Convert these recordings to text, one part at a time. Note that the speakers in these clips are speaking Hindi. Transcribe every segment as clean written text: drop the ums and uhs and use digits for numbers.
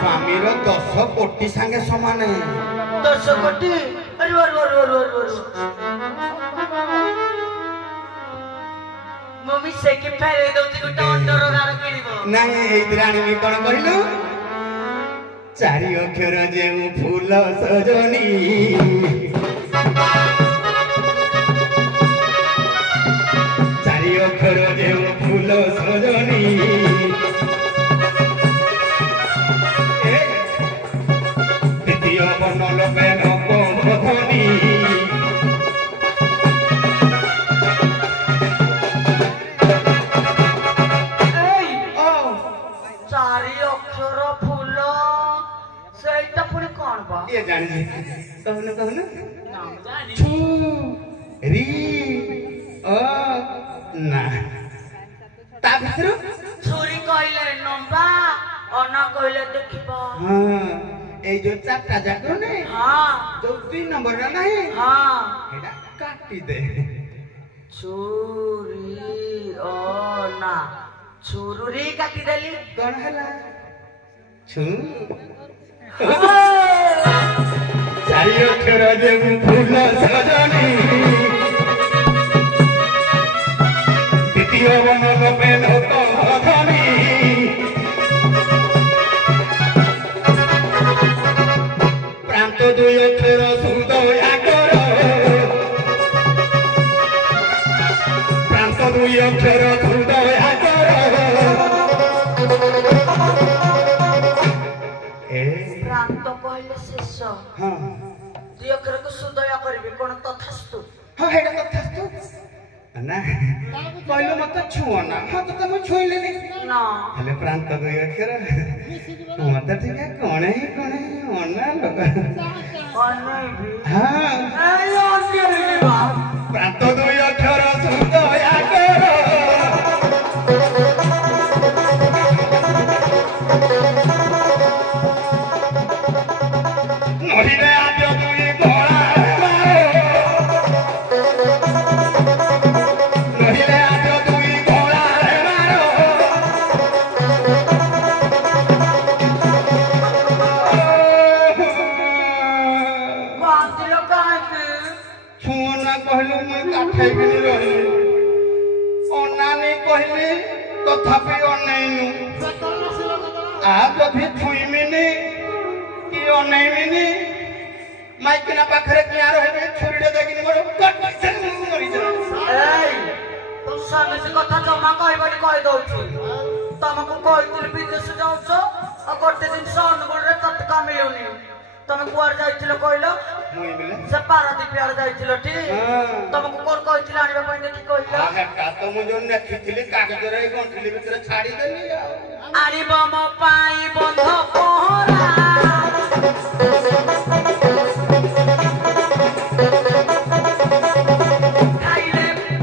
स्वामीर 10 कोटी संगे समान 10 कोटी अरे मम्मी से के फेरे दउती गुटा अंडर गार किनिबो नहीं एइद्राणी मी कोन कहिलु चारि अक्षर जेउ फूल सजनी चारि अक्षर जेउ फूल सजनी द्वितीय वर्ण लोपे नपधनी ये जान जी कहनु कहनु छु री ओ ना ता भितर छुरी कहले नंबा अना कहले देखिबा हां ए जो चारटा जाको ने हां जो 3 नंबर ना नहीं हां एटा काटी दे छुरी अना छुरुरी काटी देली कोन हला छु चारि अक्षर जेउ फूल सजनी द्वितीय वर्ण लोपे नपधनी प्रांत 2 अक्षर सुदय आकर प्रांत 2 अक्षर सुदय आकर प्रांत कहले शेष हां 2 अक्षर को सुदय करबे कोन तथास्तु हां हेडा तथास्तु ना कहलो मत छुओ ना हां तो तुम छुइले ना हेले प्रांत 2 अक्षर मत ठीक है कोन है ओना लोग अनै भी हां आयो केले बा प्रांत 2 अक्षर सुदय आकर नहिरे आज दुई गोळा नहिरे आज दुई गोळा मारो बांधिलो काहे छुना कहलु मैं काठै बिनी रही अनानी कहली तथापि अनैनु आ कभी छुइमिनी कि अनैमिनी माइकिना पाखरे किया रहबे छुरीडे देखिनी मोर कट से मरि जा एई तो सामने से कथा जमा कहबनी कह दउछु तमको कहतिल विदेश जाउछो आ करते दिन अनुगुण रे तत्का मिलुनी तमे कुआर जाइथिलो कहलो मुई मिले से पारादीप यार जाइथिलो ठीक तमको कोन कहतिल आनिबा पई देखि कहलो आ हेटा तो मु जोन देखिथिली कागज रे गंठिली भितर छाडी देली आनिबा म पाई बंध पहरा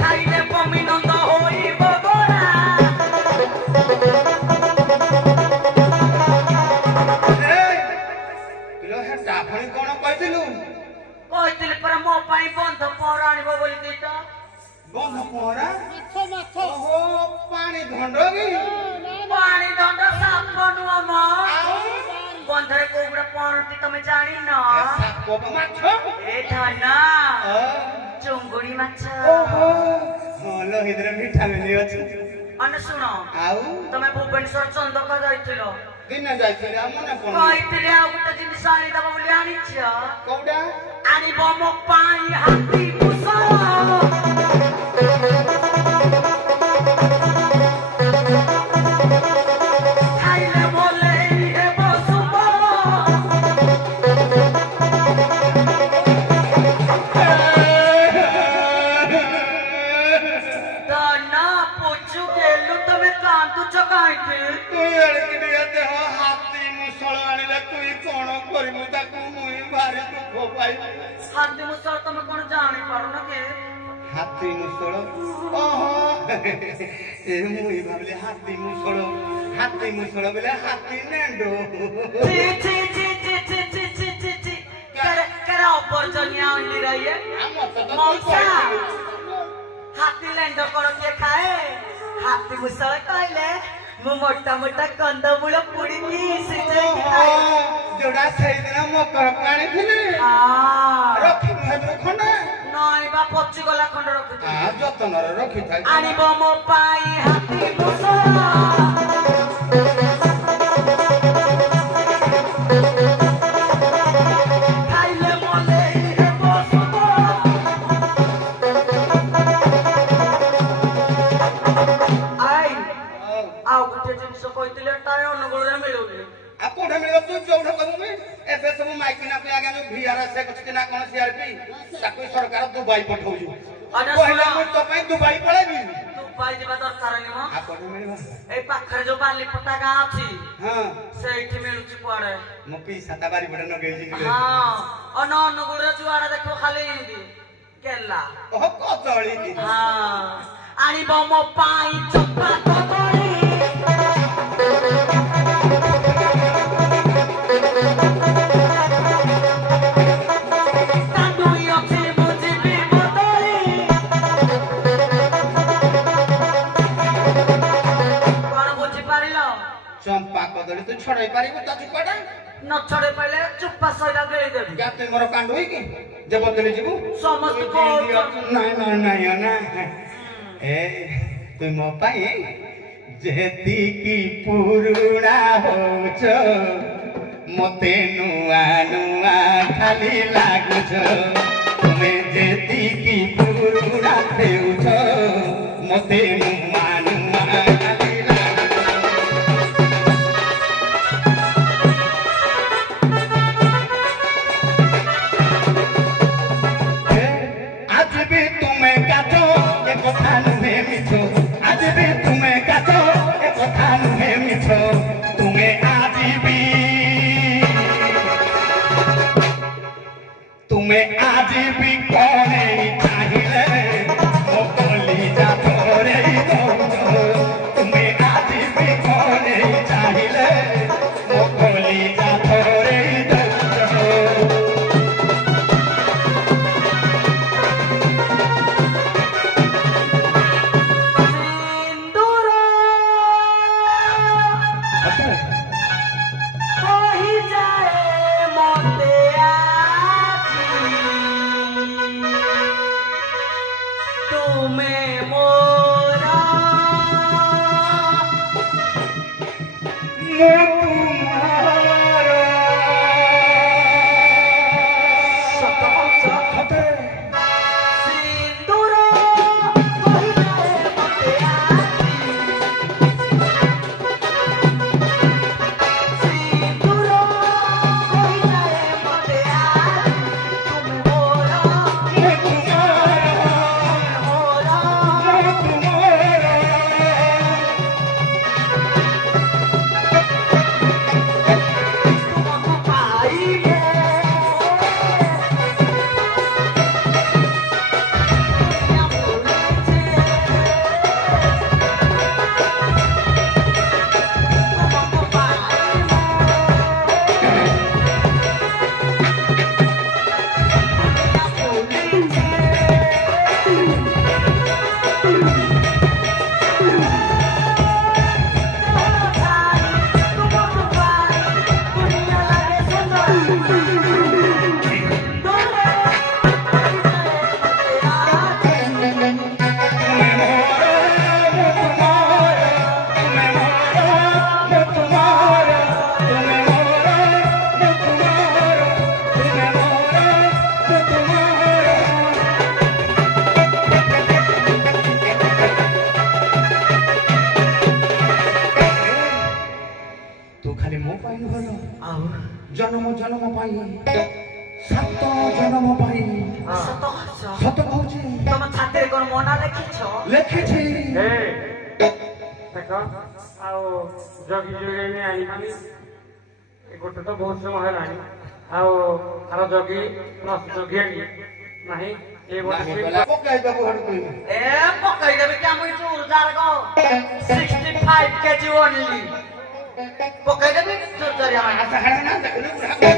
खाइले पमी नंद होई बगरा किलो हेटा फणी कोन कहतिलु कहतिल पर मो पाई बंध पहरा आनिबो बोली देता बंध पहरा ओहो पानी धंडोगी पानी दंड साप नुआ म बंधरे कोबरा पहरती तमे जानी न साप माछ ए धना चुंगुड़ी माछ ओहो हलो हिदरे मिठा मिली अछि अन सुनो आउ तमे भुवनेश्वर चंदका जाइथिलो दिन जाइथिले मने कोन कहतिले आ गुटा जिनिस आनी दबा बोली आनिछ कौडा आनिब मो पाई हाथी पुसो खाइले बोले हे बसुबो दना पुछु गेलु तमे कांतु चकाइते तू एड़किडी देह हाथी मुसळ आनिले तुई कोन करिमु ताकू मुई भारी दुख पाई हाथी मुसळ तमे कोन जानि पारो न के हाथी मुसळ ओहो ए मुई भाबले हाथी मुसळ बेले हाथी नेंडो ची ची ची ची ची ची ची ची ची करा ऊपर जनिया उंडी रही है मौसा हाथी लेंडो करो के खाए हाथी मुसळ कहले ମୁଁ ମୋଟା ମୋଟା କନ୍ଦମୂଳ ପୁଡିକି ସିଝେଇକି ଖାଏ ଯୋଉଟା ସେଇଦିନ ମକରକୁ ଆଣିଥିଲି ରଖିବୁ ହେତୁ ଖଣ୍ଡେ ନାଇଁ ବା ପଚିଗଲା ଖଣ୍ଡ ରଖୁଛି ଯତ୍ନରେ ରଖିଥାଏ ଆଣିବ ମୋ ପାଇଁ ହାତୀ ମୁସଳ ଖାଇଲେ ମଲେଇ ହେବ ସୁବଳ ଆଇ ଆଉ ଗୋଟେ ଜିନିଷ କହିଥିଲେ ତାର ଅନୁଗୁଳରେ ମିଳୁନି ଆଉ କୋଉଠି ମିଳିବ ତୁ ଯୋଉଠି କହିବୁ ଏବେ ସବୁ ମାଇକିନା ପିଲା ଆଜ୍ଞା ଯୋଉ ଭିଆର୍ଏସ୍ ଅଛି ନା କଣ ସିଆରପି ତାକୁ ସରକାର ଦୁବାଇ ପଠଉଛୁ କହିଲେ ମୁଁ ତୋ ପାଇଁ ଦୁବାଇ ପଳେଇବି ଦୁବାଇ ଯିବା ଦରକାର ନୁହଁ ଆଉ କୋଉଠି ମିଳିବ ଏଇ ପାଖରେ ଯୋଉ ବାଲିପଟା ଗାଁ ଅଛି ହଁ ସେଇଠି ମିଳୁଛି କୁଆଡେ ମୋ ପିଇସା ତା ବାରିପଟେ ନଗେଇଛି ହଁ ଅନୁଗୁଳରେ ଯୁଆଡେ ଦେଖିବ ଖାଲି ଏମିତି କେଲା ଓହୋ କଦଳୀ ହଁ ଆଣିବ ମୋ ପାଇଁ ଚୋପା କଦଳୀ ଚମ୍ପା କଦଳୀ ତୁ ଛଡେଇ ପାରିବୁ ତା ଚୁପାଟା ନ ଛଡେଇ ପାଇଲେ ଚୁପା ସଇଲା ଗେଳିଦେବି ତୁଇ ମୋର କାଣ୍ଡ ହେଇକି ଯେ ବଦଳି ଯିବୁ ସମସ୍ତେ ନାଇଁ ନାଇଁ ନାଇଁ ନା ଏ ତୁଇ ମୋ ପାଇଁ ଯେତିକି ପୁରୁଣା ହଉଛ ମତେ ନୂଆ ନୂଆ ଖାଲି ଲାଗୁଛ ତୁମେ ଯେତିକି ପୁରୁଣା ହେଉଛ ମତେ ନୂଆ ନୂଆ ଖାଲି तुम्हें आज भी कौन चाहिए मोकली जा थोड़े तुम्हें आज भी कौन चाहिए मोकली जा थोड़े जन्म जन्म पाई सात जन्म पाई सत कहूची तुम छाती रे कोन मोना लेखिछो लेखिछि ए देखो आओ जगी जुगे ने आई खाली ए गोटे तो बहुत समय हेलानी आओ आरो जगी प्लस जगी नहीं ए गोटे पकाई बाबू हड़ कोई ए पकाई देबे क्या मुई चूर जार को 65 केजी ओनली पकाई देबे चूर जार आसा हड़ ना देखलु